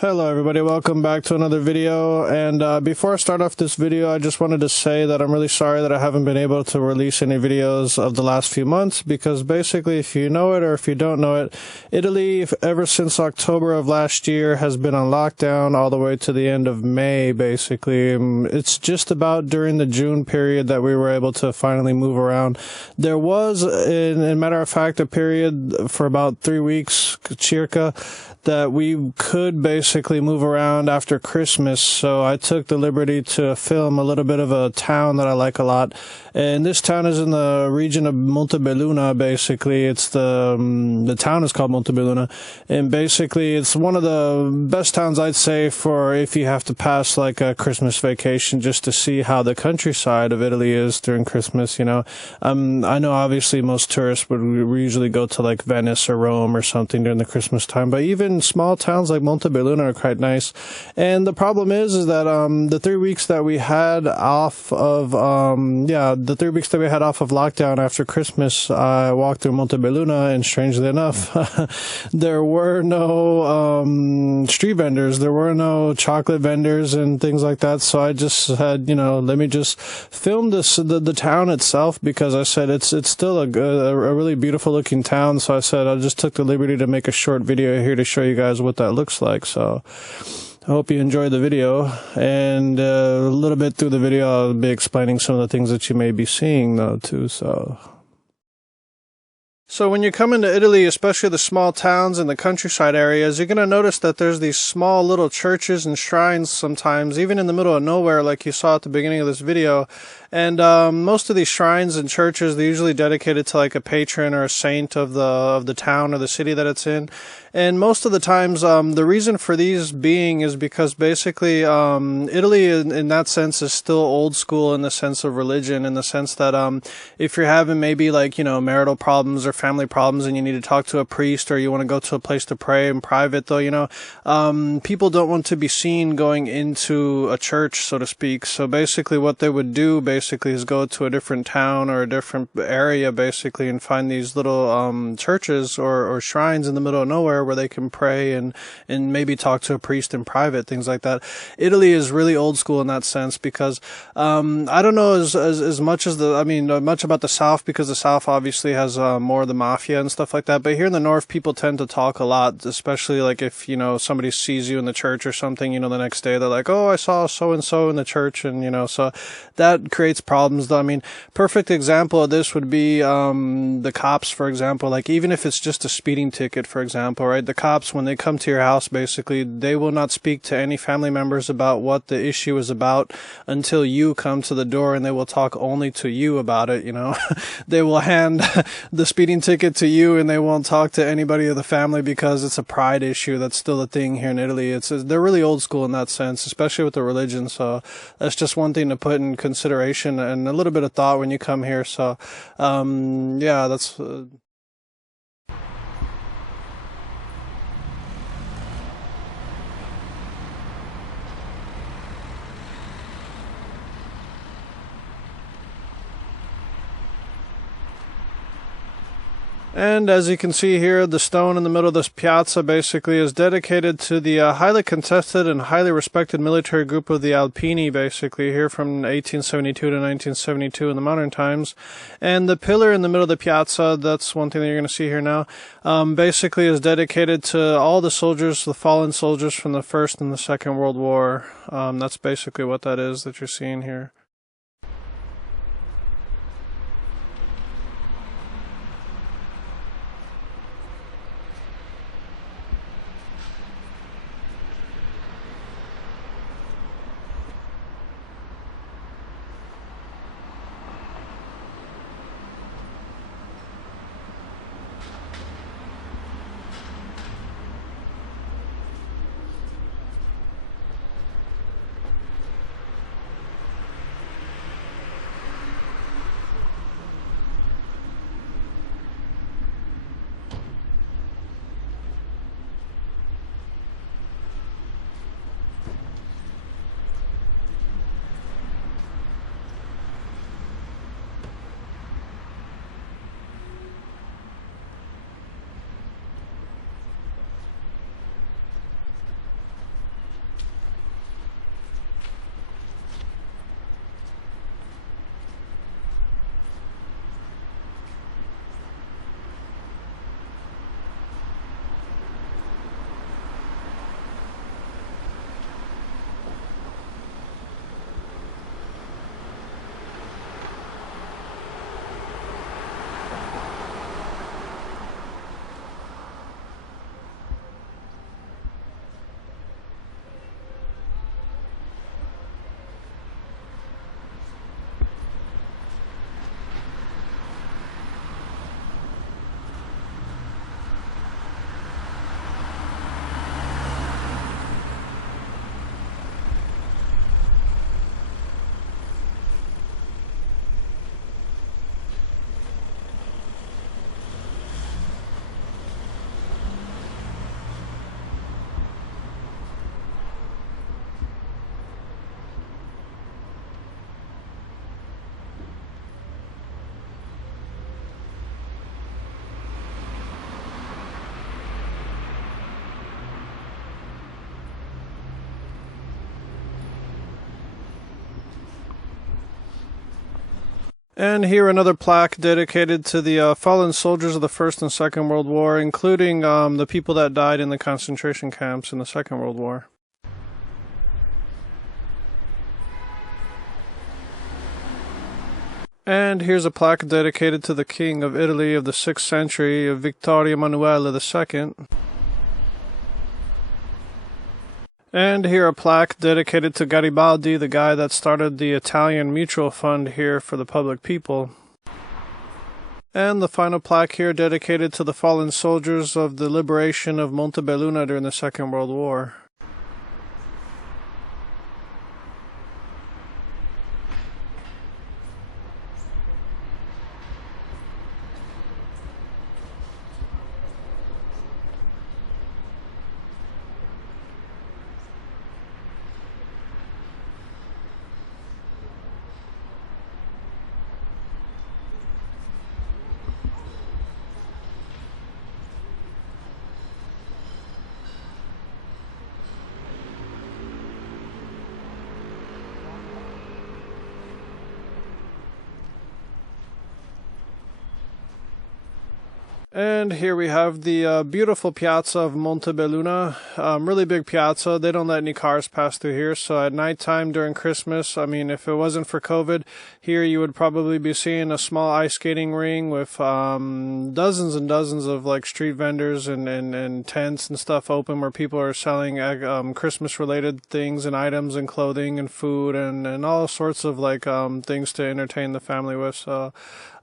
Hello everybody, welcome back to another video, and before I start off this video, I just wanted to say that I'm really sorry that I haven't been able to release any videos of the last few months, because basically, if you know it or if you don't know it, Italy, ever since October of last year, has been on lockdown all the way to the end of May, basically. It's just about during the June period that we were able to finally move around. There was, in a matter of fact, a period for about 3 weeks, circa, that we could basically move around after Christmas, so I took the liberty to film a little bit of a town that I like a lot. And this town is in the region of Montebelluna, basically. It's the town is called Montebelluna, and basically it's one of the best towns, I'd say, for if you have to pass like a Christmas vacation, just to see how the countryside of Italy is during Christmas, you know. I know obviously most tourists would usually go to like Venice or Rome or something during the Christmas time, but even small towns like Montebelluna are quite nice. And the problem is that the 3 weeks that we had off of the 3 weeks that we had off of lockdown after Christmas, I walked through Montebelluna, and strangely enough, there were no street vendors, there were no chocolate vendors and things like that. So I just said, you know, let me just film the town itself, because I said it's still a really beautiful looking town. So I said I just took the liberty to make a short video here to show you guys what that looks like. So I hope you enjoy the video, and a little bit through the video I'll be explaining some of the things that you may be seeing though too. So when you come into Italy, especially the small towns and the countryside areas, you're going to notice that there's these small little churches and shrines sometimes, even in the middle of nowhere, like you saw at the beginning of this video. And most of these shrines and churches, they're usually dedicated to like a patron or a saint of the town or the city that it's in. And most of the times, the reason for these being is because basically Italy in that sense is still old school in the sense of religion, in the sense that if you're having maybe like, you know, marital problems or family problems and you need to talk to a priest, or you want to go to a place to pray in private, though, you know, people don't want to be seen going into a church, so to speak. So basically what they would do basically is go to a different town or a different area basically and find these little churches or shrines in the middle of nowhere where they can pray and maybe talk to a priest in private, things like that. Italy is really old school in that sense, because I don't know as much as much about the South, because the South obviously has more of the mafia and stuff like that. But here in the North, people tend to talk a lot, especially like if, you know, somebody sees you in the church or something, you know, the next day they're like, oh, I saw so-and-so in the church, and, you know, so that creates problems though. I mean, perfect example of this would be the cops, for example. Like, even if it's just a speeding ticket, for example, right? The cops, when they come to your house, basically, they will not speak to any family members about what the issue is about until you come to the door, and they will talk only to you about it, you know. They will hand the speeding ticket to you, and they won't talk to anybody of the family, because it's a pride issue. That's still a thing here in Italy. They're really old school in that sense, especially with the religion. So that's just one thing to put in consideration and a little bit of thought when you come here. So yeah, that's And as you can see here, the stone in the middle of this piazza basically is dedicated to the highly contested and highly respected military group of the Alpini, basically, here from 1872 to 1972 in the modern times. And the pillar in the middle of the piazza, that's one thing that you're going to see here now, basically is dedicated to all the soldiers, the fallen soldiers from the First and the Second World War. That's basically what that is that you're seeing here. And here another plaque dedicated to the fallen soldiers of the First and Second World War, including the people that died in the concentration camps in the Second World War. And here's a plaque dedicated to the King of Italy of the 6th century, Vittorio Emanuele II. And here a plaque dedicated to Garibaldi, the guy that started the Italian Mutual Fund here for the public people. And the final plaque here dedicated to the fallen soldiers of the liberation of Montebelluna during the Second World War. And here we have the beautiful piazza of Montebelluna, really big piazza. They don't let any cars pass through here, so at nighttime during Christmas, I mean, if it wasn't for COVID, here you would probably be seeing a small ice skating ring with dozens and dozens of like street vendors and tents and stuff open where people are selling Christmas-related things and items and clothing and food and all sorts of like things to entertain the family with. So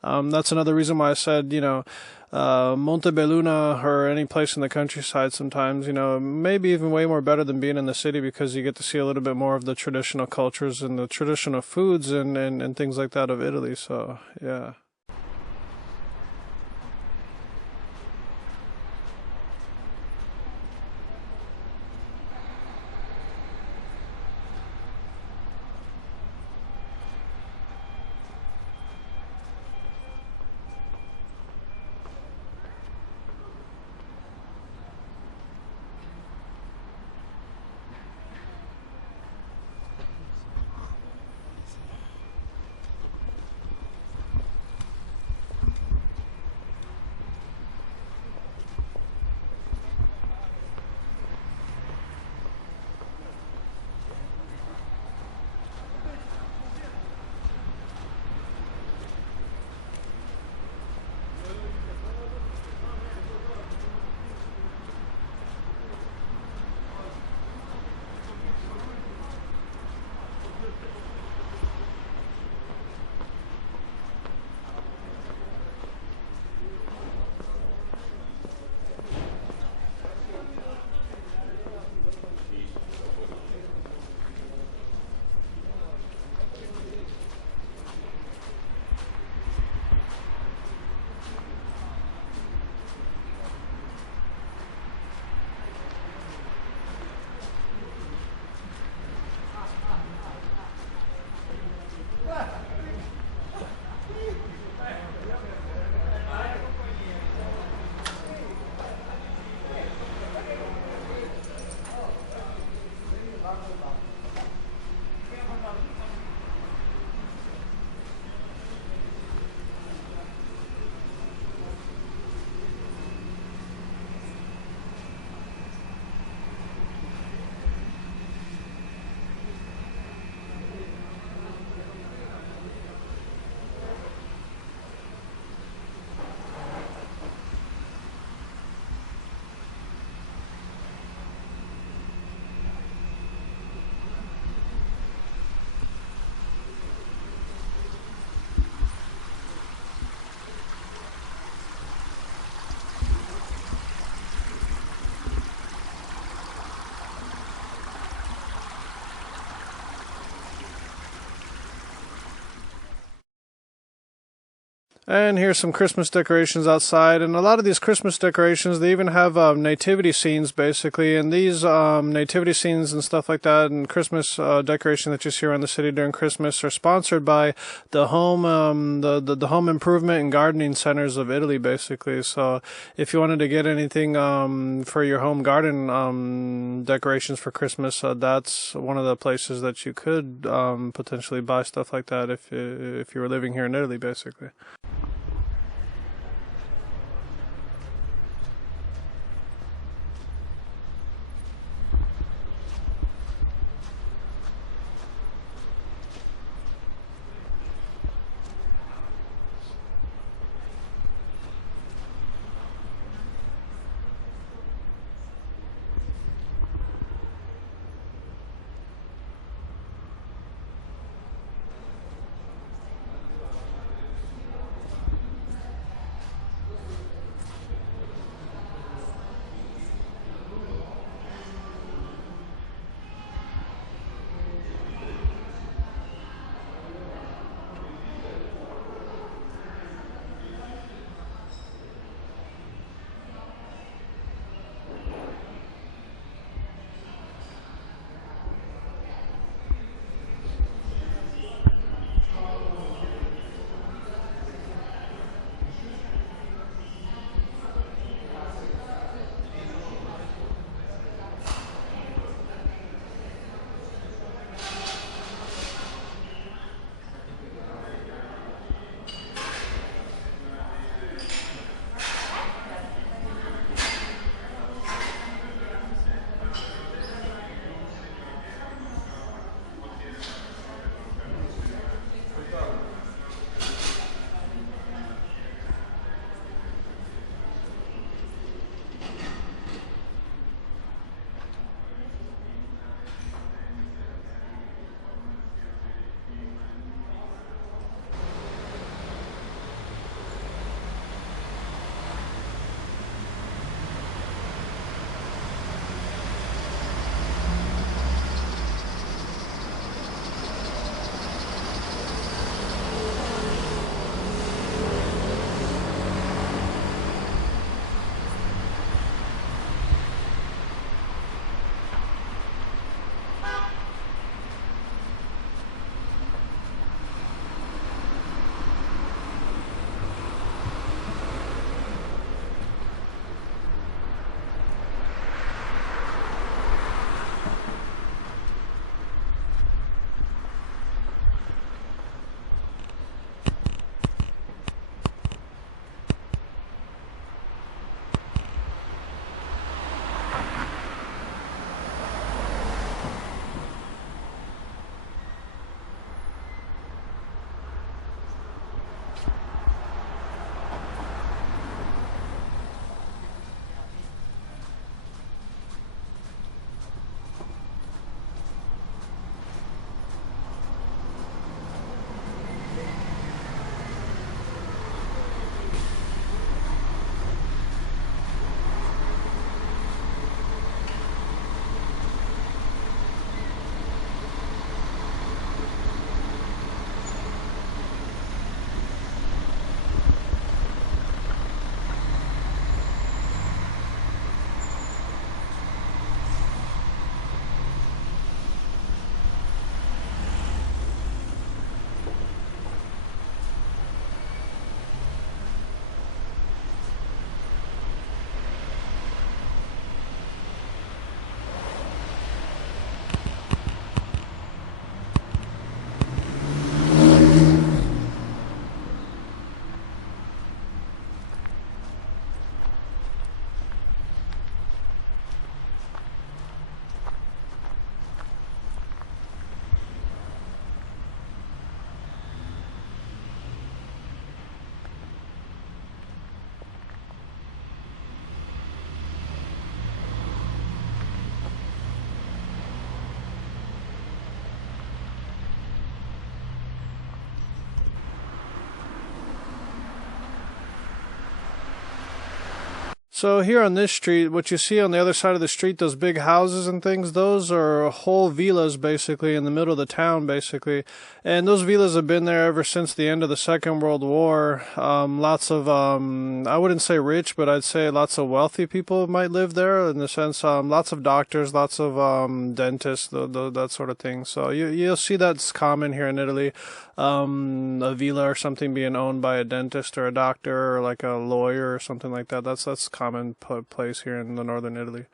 that's another reason why I said, you know, Montebelluna or any place in the countryside sometimes, you know, maybe even way more better than being in the city because you get to see a little bit more of the traditional cultures and the traditional foods and things like that of Italy. So, yeah. And here's some Christmas decorations outside, and a lot of these Christmas decorations, they even have nativity scenes basically, and these nativity scenes and stuff like that and Christmas decoration that you see around the city during Christmas are sponsored by the home the home improvement and gardening centers of Italy basically. So if you wanted to get anything for your home garden decorations for Christmas, that's one of the places that you could potentially buy stuff like that if you were living here in Italy basically. So here on this street, what you see on the other side of the street, those big houses and things, those are whole villas basically in the middle of the town basically. And those villas have been there ever since the end of the Second World War. Lots of, I wouldn't say rich, but I'd say lots of wealthy people might live there in the sense, lots of doctors, lots of dentists, that sort of thing. So you'll see that's common here in Italy. A villa or something being owned by a dentist or a doctor or like a lawyer or something like that. That's common place here in the northern Italy.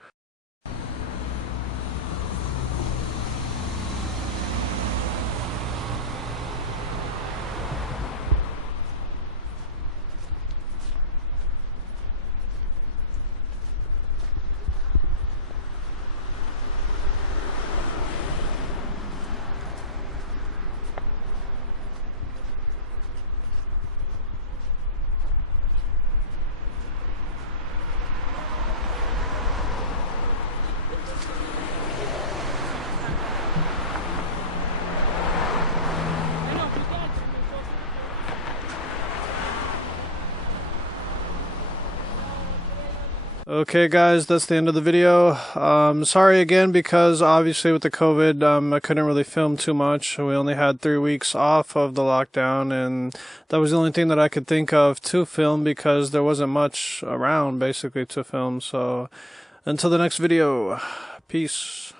Okay guys, that's the end of the video. Sorry again because obviously with the COVID, I couldn't really film too much. We only had 3 weeks off of the lockdown and that was the only thing that I could think of to film because there wasn't much around basically to film. So until the next video, peace.